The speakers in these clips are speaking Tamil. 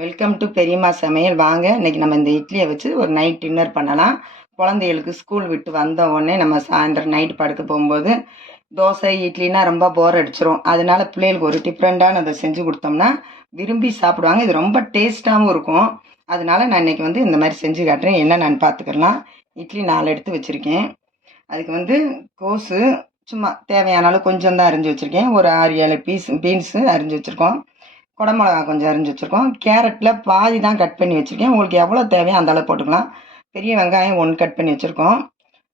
வெல்கம் டு பெரியம்மா சமையல். வாங்க இன்னைக்கு நம்ம இந்த இட்லியை வச்சு ஒரு நைட் டின்னர் பண்ணலாம். குழந்தைகளுக்கு ஸ்கூல் விட்டு வந்த உடனே நம்ம சாயந்தரம் நைட்டு படுக்க போகும்போது தோசை இட்லினா ரொம்ப போர் அடிச்சிரும். அதனால பிள்ளைகளுக்கு ஒரு டிஃப்ரெண்ட்டான அதை செஞ்சு கொடுத்தோம்னா விரும்பி சாப்பிடுவாங்க. இது ரொம்ப டேஸ்ட்டாகவும் இருக்கும். அதனால நான் இன்னைக்கு இந்த மாதிரி செஞ்சு காட்டுறேன். என்ன நான் பார்த்துக்கலாம். இட்லி 4 எடுத்து வச்சுருக்கேன். அதுக்கு கோஸு சும்மா தேவையான அளவு கொஞ்சம் தான் அரிஞ்சு வச்சுருக்கேன். ஒரு 6-7 பீன்ஸு அரிஞ்சு வச்சுருக்கோம். குடமிளகா கொஞ்சம் அரிஞ்சு வச்சுருக்கோம். கேரட்டில் பாதி தான் கட் பண்ணி வச்சுருக்கேன். உங்களுக்கு எவ்வளோ தேவையோ அந்த அளவு போட்டுக்கலாம். பெரிய வெங்காயம் 1 கட் பண்ணி வச்சுருக்கோம்.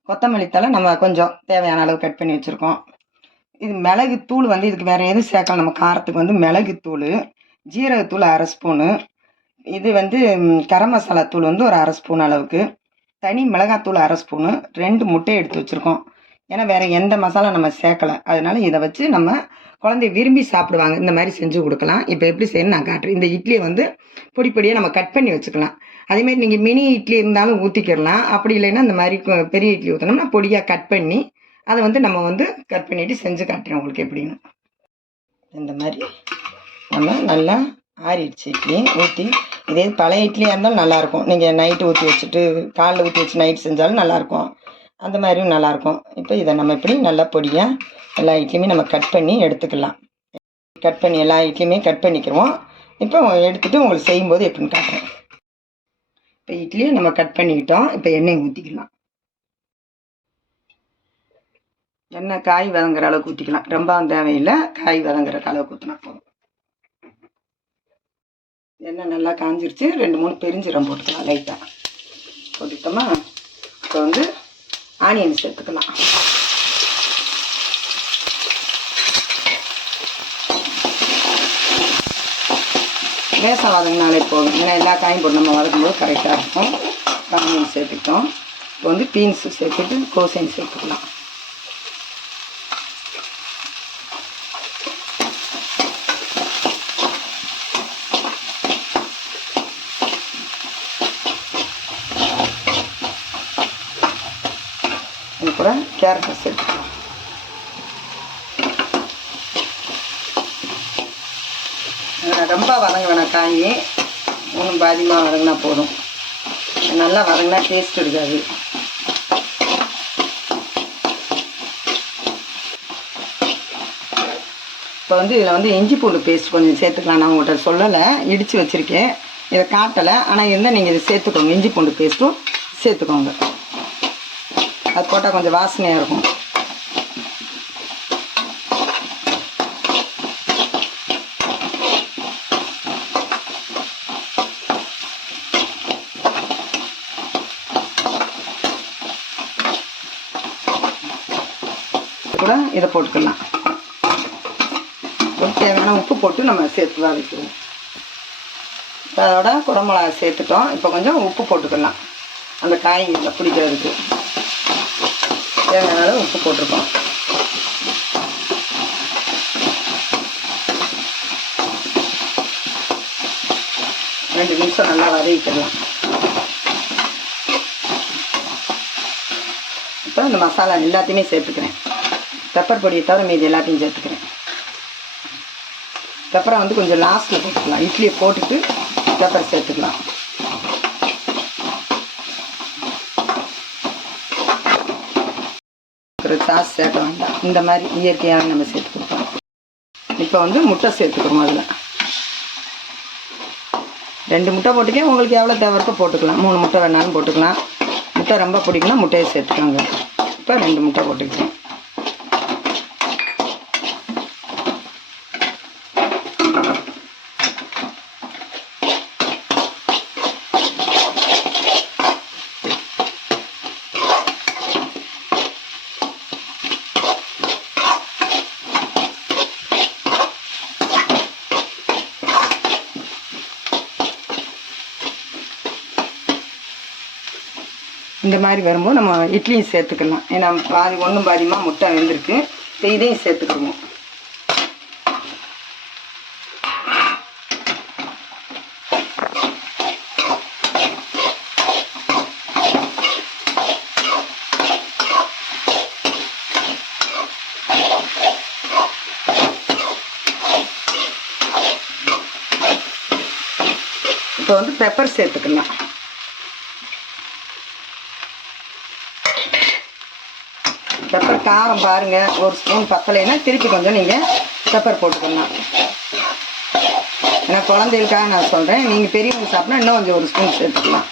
கொத்தமல்லி தழை நம்ம கொஞ்சம் தேவையான அளவு கட் பண்ணி வச்சுருக்கோம். இது மிளகுத்தூள் இதுக்கு வேறு எதுவும் சேர்க்கலாம். நம்ம காரத்துக்கு மிளகுத்தூள், ஜீரகத்தூள் 1/2 ஸ்பூனு, இது கரம் மசாலா தூள் ஒரு 1/2 ஸ்பூன் அளவுக்கு, தனி மிளகாத்தூள் 1/2 ஸ்பூனு, 2 முட்டை எடுத்து வச்சுருக்கோம். ஏன்னா வேறு எந்த மசாலா நம்ம சேர்க்கலை. அதனால இதை வச்சு நம்ம குழந்தை விரும்பி சாப்பிடுவாங்க. இந்த மாதிரி செஞ்சு கொடுக்கலாம். இப்போ எப்படி செய்யணும்னு நான் காட்டுறேன். இந்த இட்லியை பொடி பொடியாக நம்ம கட் பண்ணி வச்சுக்கலாம். அதேமாதிரி நீங்கள் மினி இட்லி இருந்தாலும் ஊற்றிக்கிடலாம். அப்படி இல்லைன்னா இந்த மாதிரி பெரிய இட்லி ஊற்றினோம்னா பொடியாக கட் பண்ணி அதை நம்ம கட் பண்ணிவிட்டு செஞ்சு காட்டுறேன் உங்களுக்கு எப்படின்னு. இந்த மாதிரி நம்ம நல்லா ஆறிடுச்சு இட்லி ஊற்றி. இதே பழைய இட்லியாக இருந்தாலும் நல்லாயிருக்கும். நீங்கள் நைட்டு ஊற்றி வச்சுட்டு காலைல ஊற்றி வச்சு நைட் செஞ்சாலும் நல்லாயிருக்கும். அந்த மாதிரியும் நல்லாயிருக்கும். இப்போ இதை நம்ம இப்படி நல்லா பொடியாக எல்லா இட்லியுமே நம்ம கட் பண்ணி எடுத்துக்கலாம். கட் பண்ணி எல்லா இட்லியுமே கட் பண்ணிக்கிறோம். இப்போ எடுத்துகிட்டு உங்களுக்கு செய்யும்போது எப்படின்னு காட்டுறேன். இப்போ இட்லியை நம்ம கட் பண்ணிக்கிட்டோம். இப்போ எண்ணெய் ஊற்றிக்கலாம். எண்ணெய் காய் வதங்குற அளவுக்கு ஊற்றிக்கலாம். ரொம்ப தேவையில்லை, காய் வதங்குற அளவுக்கு ஊற்றினா போதும். எண்ணெய் நல்லா காஞ்சிருச்சு. 2-3 பெருஞ்சீரகம் போட்டுக்கலாம். லைட்டாக போட்டுக்கிட்டோமா இப்போ ஆனியன் சேர்த்துக்கலாம். லேசாக வதங்கினாலே போதும். ஏன்னா எல்லா காயும் போட்டு நம்ம வதக்கும்போது கரெக்டாக இருக்கும். ஆனியன் சேர்த்துக்கிட்டோம். இப்போ பீன்ஸு சேர்த்துட்டு கோஸையும் சேர்த்துக்கலாம். இது கூட கேரட்டை சேர்த்துக்கலாம். ரொம்ப வதங்க வேணாம். காய் 3 பாதிமாக வதங்கினா போதும். நல்லா வதங்கினா டேஸ்ட் இருக்காது. இப்போ இதில் இஞ்சி பூண்டு பேஸ்ட் கொஞ்சம் சேர்த்துக்கலாம். நான் உங்கள்கிட்ட சொல்லலை, இடித்து வச்சுருக்கேன். இதை காட்டலை. ஆனால் இருந்தால் நீங்கள் இதை சேர்த்துக்கோங்க. இஞ்சி பூண்டு பேஸ்ட்டும் சேர்த்துக்கோங்க. அது போட்டால் கொஞ்சம் வாசனையாக இருக்கும். கூட இதை போட்டுக்கலாம். தேவையான உப்பு போட்டு நம்ம சேர்த்து தான் வைக்கிறோம். இப்போ அதோட குடமிளகா சேர்த்துட்டோம். இப்போ கொஞ்சம் உப்பு போட்டுக்கலாம். அந்த காய் பிடிக்கிறதுக்கு தேவையான அளவு உப்பு போட்டிருக்கோம். ரெண்டு நிமிஷம் நல்லா வதக்கிக்கலாம். இப்போ இந்த மசாலா எல்லாத்தையுமே சேர்த்துக்கிறேன். பெப்பர் பொடியை தவிர மீதி எல்லாத்தையும் சேர்த்துக்கிறேன். பெப்பரை கொஞ்சம் லாஸ்ட்டில் போட்டுக்கலாம். இட்லியை போட்டுட்டு பெப்பர் சேர்த்துக்கலாம். சாஸ் சேர்க்க வேண்டாம். இந்த மாதிரி இயற்கையாக நம்ம சேர்த்து கொடுப்போம். இப்போ முட்டை சேர்த்துக்கிறோம். அதில் 2 முட்டை போட்டுக்கே. உங்களுக்கு எவ்வளோ தேவை இருக்கோ போட்டுக்கலாம். 3 முட்டை வேணாலும் போட்டுக்கலாம். முட்டை ரொம்ப பிடிக்குன்னா முட்டையை சேர்த்துக்கோங்க. இப்போ 2 முட்டை போட்டுக்கிட்டேன். இந்த மாதிரி வரும்போது நம்ம இட்லியும் சேர்த்துக்கலாம். ஏன்னா பாதியமாக முட்டை வெந்திருக்கு. இப்போ இதையும் சேர்த்துக்கிடுவோம். இப்போ வந்து பெப்பர் சேர்த்துக்கலாம். பெப்பர் காரம் பாருங்கள், ஒரு ஸ்பூன் பத்தலைன்னா திருப்பி கொஞ்சம் நீங்கள் பெப்பர் போட்டுக்கலாம். ஏன்னா குழந்தைகளுக்காக நான் சொல்கிறேன், நீங்கள் பெரியவங்க சாப்பிட்னா இன்னும் கொஞ்சம் ஒரு ஸ்பூன் சேர்த்துக்கலாம்.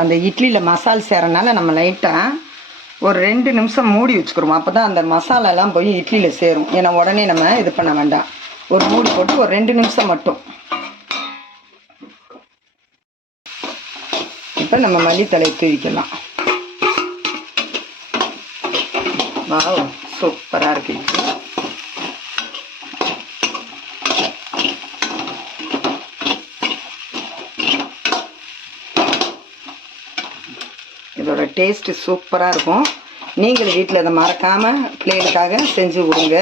அந்த இட்லியில் மசால் சேரனால நம்ம லைட்டாக ஒரு 2 நிமிஷம் மூடி வச்சுக்கிறோம். அப்போ தான் அந்த மசாலாலாம் போய் இட்லியில் சேரும். ஏன்னா உடனே நம்ம இது பண்ண வேண்டாம். ஒரு மூடி போட்டு ஒரு 2 நிமிஷம் மட்டும். இப்போ நம்ம மல்லித்தலை தூவிக்கலாம். வாவ், சூப்பராக இருக்கு இட்லி. இதோட டேஸ்ட்டு சூப்பராக இருக்கும். நீங்கள் வீட்டில் இதை மறக்காமல் பிள்ளைகளுக்காக செஞ்சு கொடுங்க.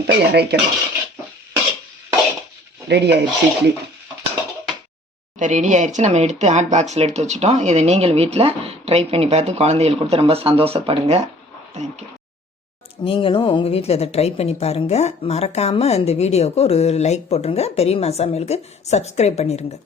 இப்போ இறக்கலாம். ரெடி ஆயிடுச்சு இட்லி. இப்போ ரெடி ஆயிடுச்சு. நம்ம எடுத்து ஹாட் பாக்ஸில் எடுத்து வச்சுட்டோம். இதை நீங்கள் வீட்டில் ட்ரை பண்ணி பார்த்து குழந்தைகளுக்கு கொடுத்து ரொம்ப சந்தோஷப்படுங்க. தேங்க்யூ. நீங்களும் உங்கள் வீட்டில் இதை ட்ரை பண்ணி பாருங்கள். மறக்காமல் இந்த வீடியோவுக்கு ஒரு லைக் போட்டுருங்க. பெரியம்மா சமையலுக்கு சப்ஸ்கிரைப் பண்ணிடுங்க.